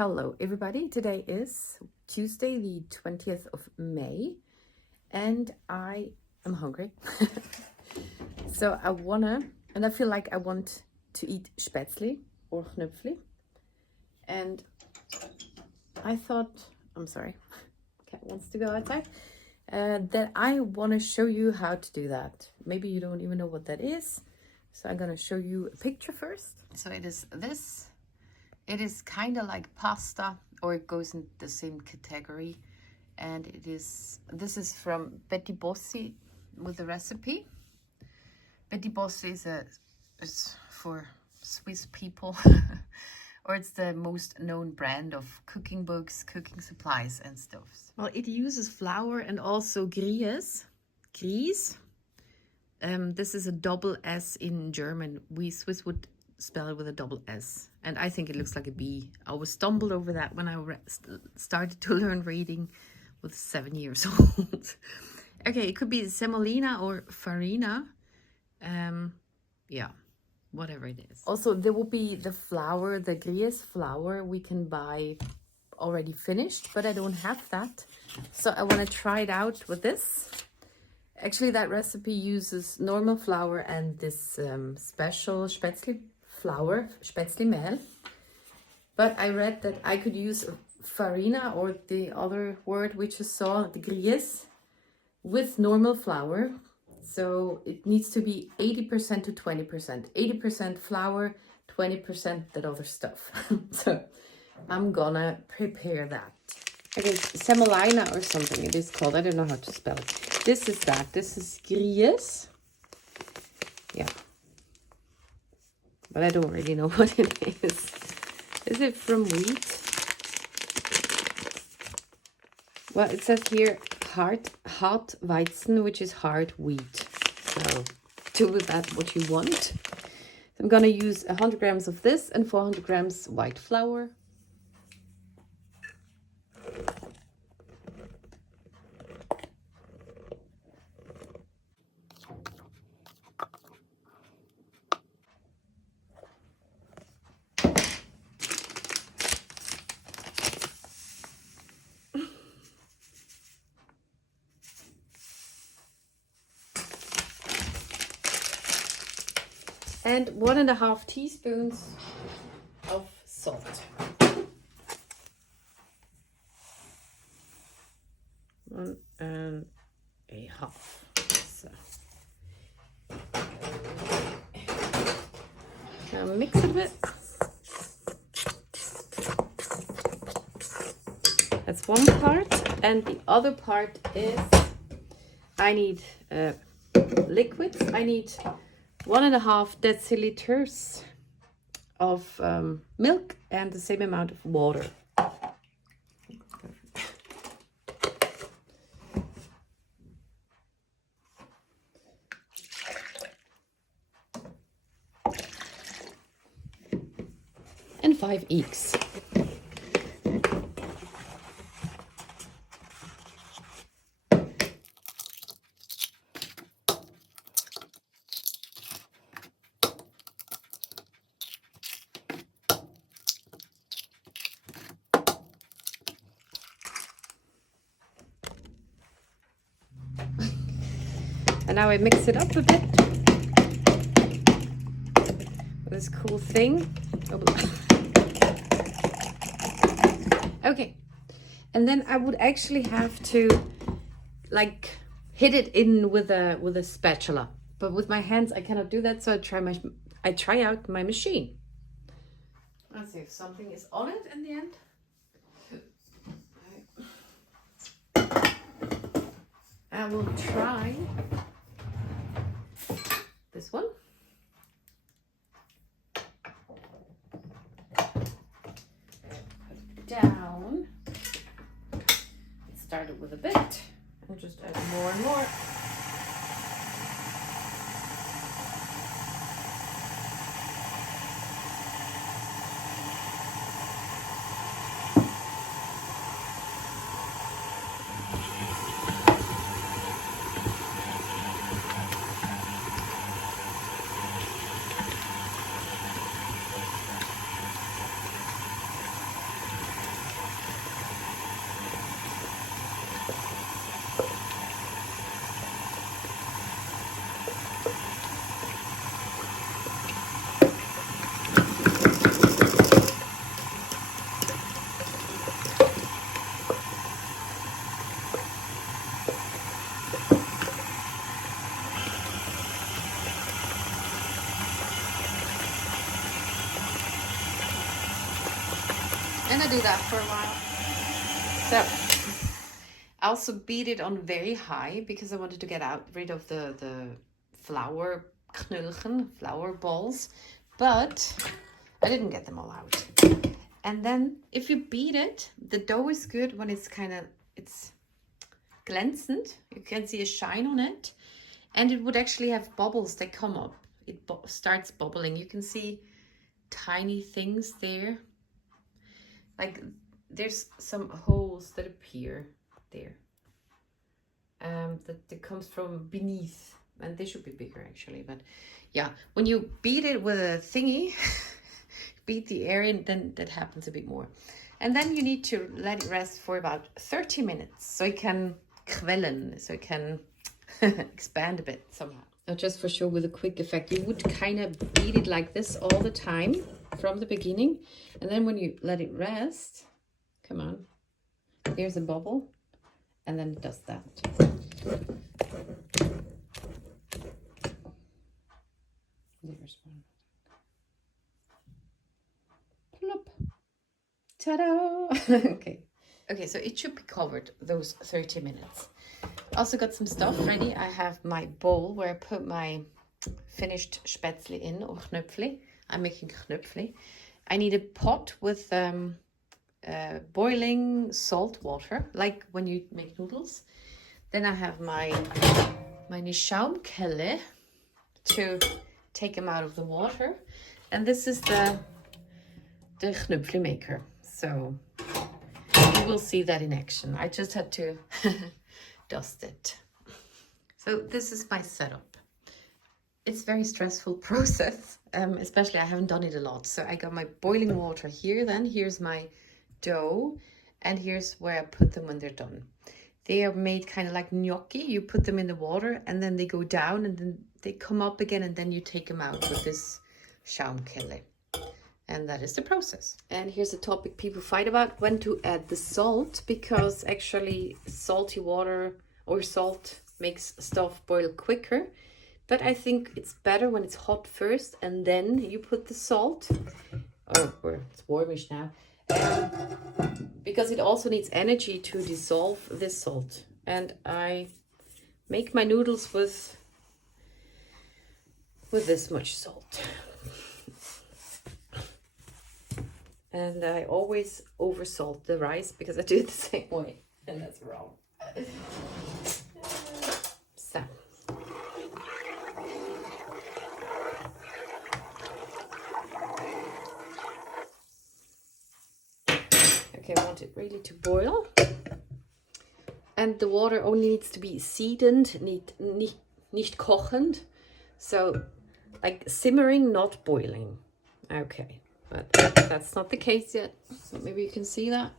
Hello everybody, today is Tuesday the 20th of May and I am hungry. So I feel like I want to eat Spätzli or Chnöpfli, and I thought, I'm sorry, cat wants to go outside, that I want to show you how to do that. Maybe you don't even know what that is, so I'm gonna show you a picture first. So it is this. It is kind of like pasta, or it goes in the same category. And this is from Betty Bossi with the recipe. Betty Bossi is for Swiss people, or it's the most known brand of cooking books, cooking supplies and stuff. Well, it uses flour and also Grieß. This is a double S in German. We Swiss would spell it with a double S, and I think it looks like a B. I always stumbled over that when I started to learn reading with 7 years old. Okay, it could be semolina or farina. Yeah, whatever it is. Also, there will be the flour, the Grieß flour we can buy already finished, but I don't have that. So I want to try it out with this. Actually, that recipe uses normal flour and this special Spätzli flour, Spätzli mehl. But I read that I could use farina, or the other word we just saw, the Grieß, with normal flour. So it needs to be 80% to 20%. 80% flour, 20% that other stuff. So I'm gonna prepare that. Okay, semolina or something it is called. I don't know how to spell it. This is that. This is Grieß. Yeah. But I don't really know what it is. Is it from wheat? Well, it says here hot Weizen, which is hard wheat. So do with that what you want. I'm gonna use 100 grams of this and 400 grams white flour. And 1.5 teaspoons of salt. 1.5. So now mix it a bit. That's one part, and the other part is I need liquids. I need 1.5 deciliters of milk and the same amount of water. And 5 eggs. And now I mix it up a bit with this cool thing. Okay, and then I would actually have to like hit it in with a spatula, but with my hands I cannot do that. So I try out my machine. Let's see if something is on it in the end. I will try this one. Put it down. It started with a bit and just add more and more. And I do that for a while. So I also beat it on very high because I wanted to get rid of the flour knöllchen, flour balls, but I didn't get them all out. And then if you beat it, the dough is good when it's it's glänzend. You can see a shine on it, and it would actually have bubbles that come up. It starts bubbling. You can see tiny things there. Like there's some holes that appear there. That comes from beneath, and they should be bigger actually, but yeah, when you beat it with a thingy, beat the area, then that happens a bit more. And then you need to let it rest for about 30 minutes so it can quellen, so it can expand a bit somehow. Now just for show with a quick effect, you would kind of beat it like this all the time from the beginning, and then when you let it rest, come on, there's a bubble, and then it does that. There's one. Plop. Ta-da! Okay, so it should be covered those 30 minutes. Also got some stuff ready. I have my bowl where I put my finished Spätzle in, or Chnöpfli. I'm making Chnöpfli. I need a pot with boiling salt water, like when you make noodles. Then I have meine Schaumkelle to take them out of the water. And this is the Chnöpfli maker. So you will see that in action. I just had to dust it. So this is my setup. It's a very stressful process, especially I haven't done it a lot. So I got my boiling water here, then here's my dough, and here's where I put them when they're done. They are made kind of like gnocchi. You put them in the water and then they go down and then they come up again, and then you take them out with this Schaumkelle. And that is the process. And here's a topic people fight about, when to add the salt, because actually salty water or salt makes stuff boil quicker. But I think it's better when it's hot first and then you put the salt. Oh, it's warmish now. Because it also needs energy to dissolve this salt. And I make my noodles with this much salt. And I always oversalt the rice because I do it the same way, and that's wrong. So. Okay, I want it really to boil. And the water only needs to be seasoned, nicht kochend. So, like simmering, not boiling. Okay. But that's not the case yet. So maybe you can see that,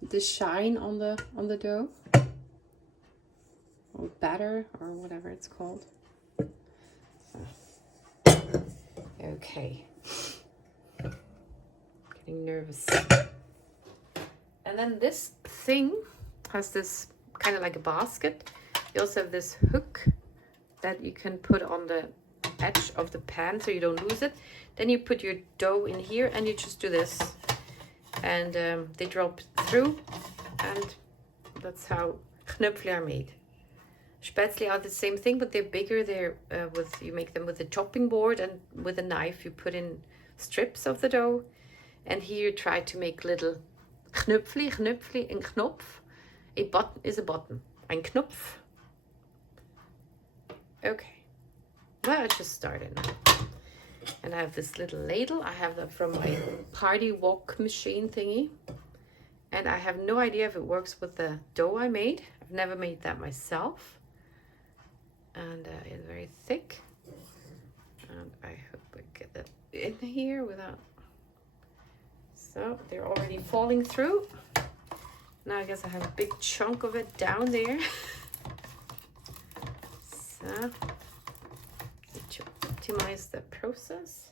the shine on the dough, or batter, or whatever it's called. So. Okay. Getting nervous. And then this thing has this kind of like a basket. You also have this hook that you can put on the edge of the pan so you don't lose it. Then you put your dough in here and you just do this, and they drop through, and that's how Chnöpfli are made. Spätzle are the same thing, but they're bigger. They're you make them with a chopping board, and with a knife you put in strips of the dough. And here you try to make little Chnöpfli, ein Knopf. A button is a button. Ein Knopf. Okay. Well, I just started now. And I have this little ladle. I have that from my party wok machine thingy. And I have no idea if it works with the dough I made. I've never made that myself. And it's very thick. And I hope I get that in here without... So they're already falling through. Now I guess I have a big chunk of it down there. So... to optimize the process.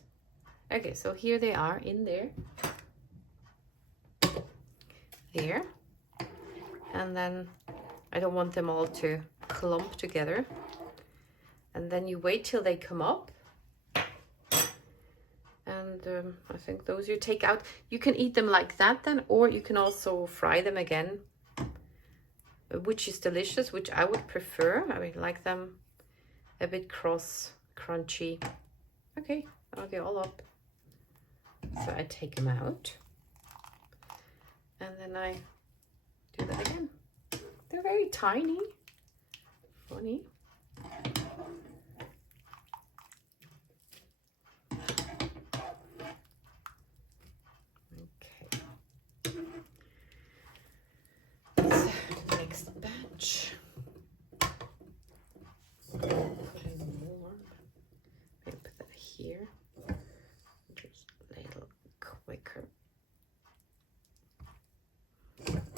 Okay, so here they are in there. There. And then I don't want them all to clump together. And then you wait till they come up. And And I think those you take out. You can eat them like that then, or you can also fry them again, which is delicious, which I would prefer. I would like them a bit crunchy. Okay, are they all up? So I take them out. And then I do that again. They're very tiny. Funny.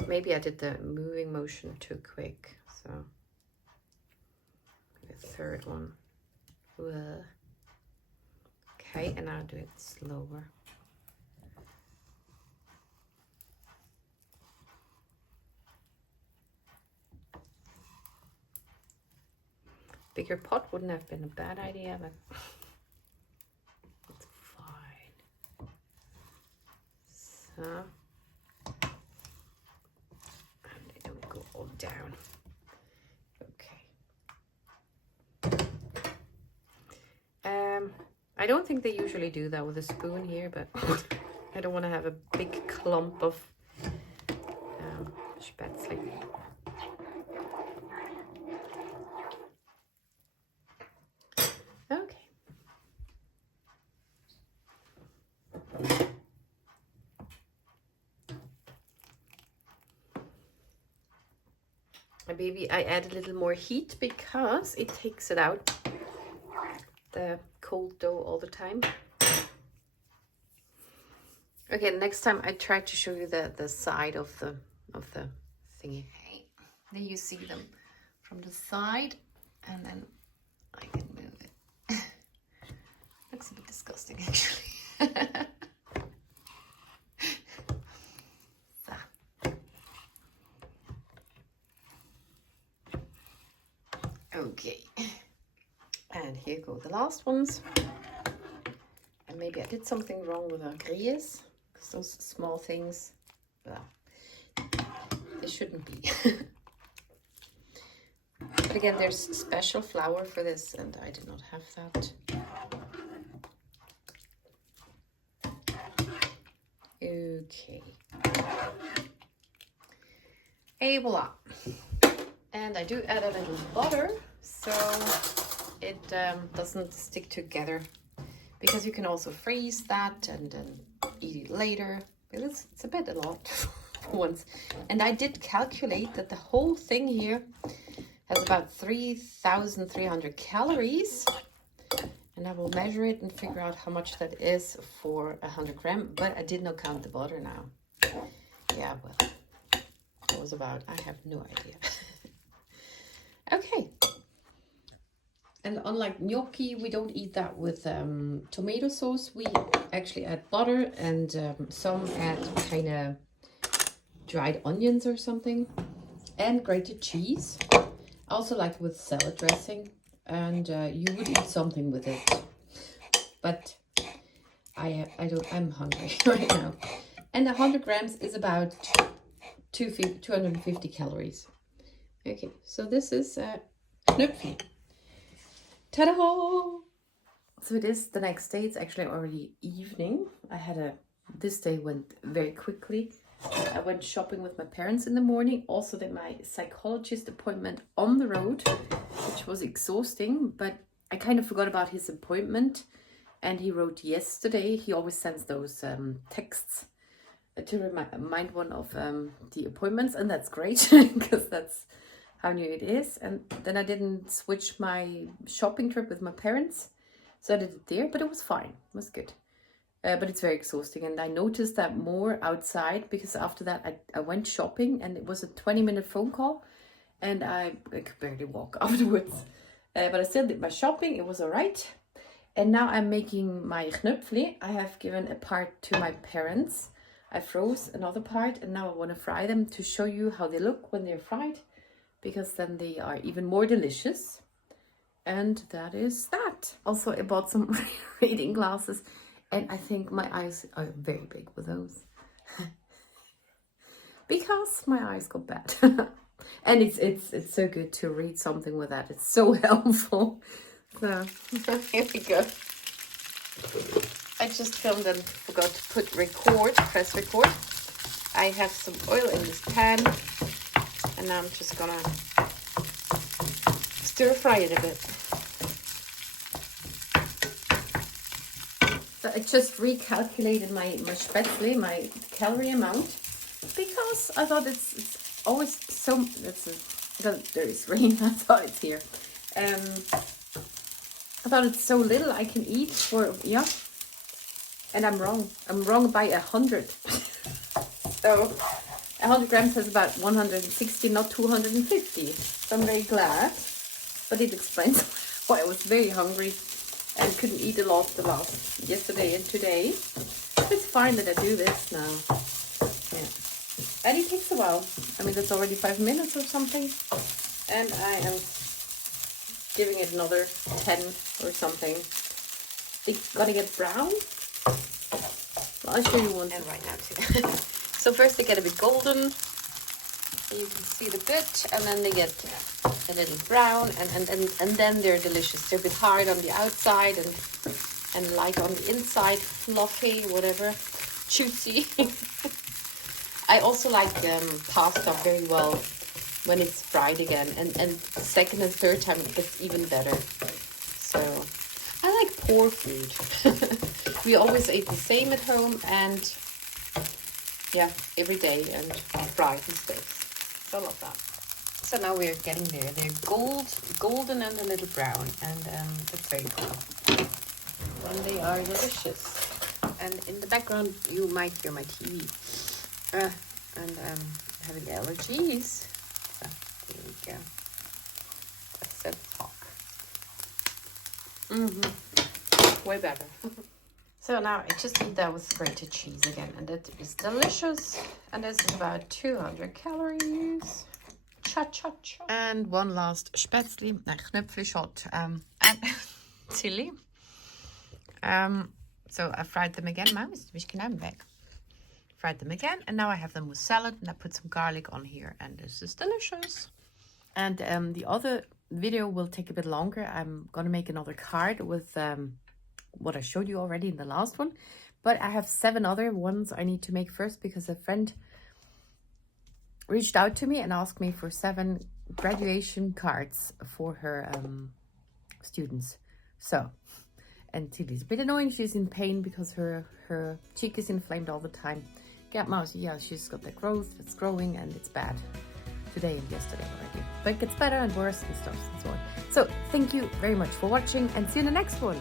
Maybe I did the moving motion too quick, so the third one. Okay, and I'll do it slower. Bigger pot wouldn't have been a bad idea, but it's fine. So. All down. Okay. I don't think they usually do that with a spoon here, but I don't want to have a big clump of spätzle. Okay. Maybe I add a little more heat because it takes it out, the cold dough, all the time. Okay, next time I try to show you the side of the thingy. Okay, there you see them from the side, and then I can move it. Looks a bit disgusting, actually. Okay, and here go the last ones. And maybe I did something wrong with our grilles, because those small things, well, they shouldn't be. But again, there's special flour for this, and I did not have that. Okay. Et voila. And I do add a little butter, so it doesn't stick together. Because you can also freeze that and then eat it later. But it's a bit a lot once. And I did calculate that the whole thing here has about 3,300 calories. And I will measure it and figure out how much that is for 100 grams. But I did not count the butter now. Yeah, well, it was about, I have no idea. Okay. And unlike gnocchi, we don't eat that with tomato sauce. We actually add butter, and some add kind of dried onions or something, and grated cheese. I also like it with salad dressing, and you would eat something with it. But I'm hungry right now. And 100 grams is about 250 calories. Okay, so this is Chnöpfli. Ta-da! So it is the next day. It's actually already evening. This day went very quickly. I went shopping with my parents in the morning. Also did my psychologist appointment on the road, which was exhausting, but I kind of forgot about his appointment. And he wrote yesterday. He always sends those texts to remind one of the appointments, and that's great because that's how new it is. And then I didn't switch my shopping trip with my parents, so I did it there, but it was fine. It was good. But it's very exhausting, and I noticed that more outside, because after that I went shopping, and it was a 20-minute phone call, and I could barely walk afterwards. But I still did my shopping. It was all right. And now I'm making my Chnöpfli. I have given a part to my parents. I froze another part, and now I want to fry them to show you how they look when they're fried, because then they are even more delicious. And that is that. Also, I bought some reading glasses, And I think my eyes are very big with those. Because my eyes got bad. And it's so good to read something with that. It's so helpful. So here we go. I just filmed and forgot to press record. I have some oil in this pan, and now I'm just gonna stir fry it a bit. So I just recalculated my Spätzle, my calorie amount, because I thought it's always so. There is rain. I thought it's here. I thought it's so little I can eat for and I'm wrong. I'm wrong by 100. So 100 grams has about 160, not 250. So I'm very glad. But it explains why I was very hungry and couldn't eat a lot yesterday and today. It's fine that I do this now. Yeah. And it takes a while. I mean, that's already 5 minutes or something. And I am giving it another 10 or something. It's gotta get brown. I'll show you one. And right now too. So first they get a bit golden. You can see the bit, and then they get a little brown, and then they're delicious. They're a bit hard on the outside and light on the inside, fluffy, whatever, juicy. I also like pasta very well when it's fried again, and second and third time it gets even better. So I like poor food. We always ate the same at home, and yeah, every day, and fried steaks. So I love that. So now we're getting there. They're golden and a little brown, and it's very cool. And they are delicious. And in the background, you might hear my TV. And having allergies. So there we go. That's so talk. Way better. So now I just eat that with grated cheese again, and that is delicious. And this is about 200 calories. Cha cha cha. And one last Spätzle, Chnöpfli shot, and chili. So I fried them again. Mom, ist mich genau weg. Fried them again, and now I have them with salad, and I put some garlic on here, and this is delicious. And the other video will take a bit longer. I'm gonna make another card with what I showed you already in the last one, but I have 7 other ones I need to make first, because a friend reached out to me and asked me for 7 graduation cards for her students. So, and Tilly's a bit annoying. She's in pain because her cheek is inflamed all the time. Cat mouse, yeah, she's got that growth, it's growing, and it's bad today and yesterday already. But it gets better and worse and stuff and so on. So thank you very much for watching, and see you in the next one.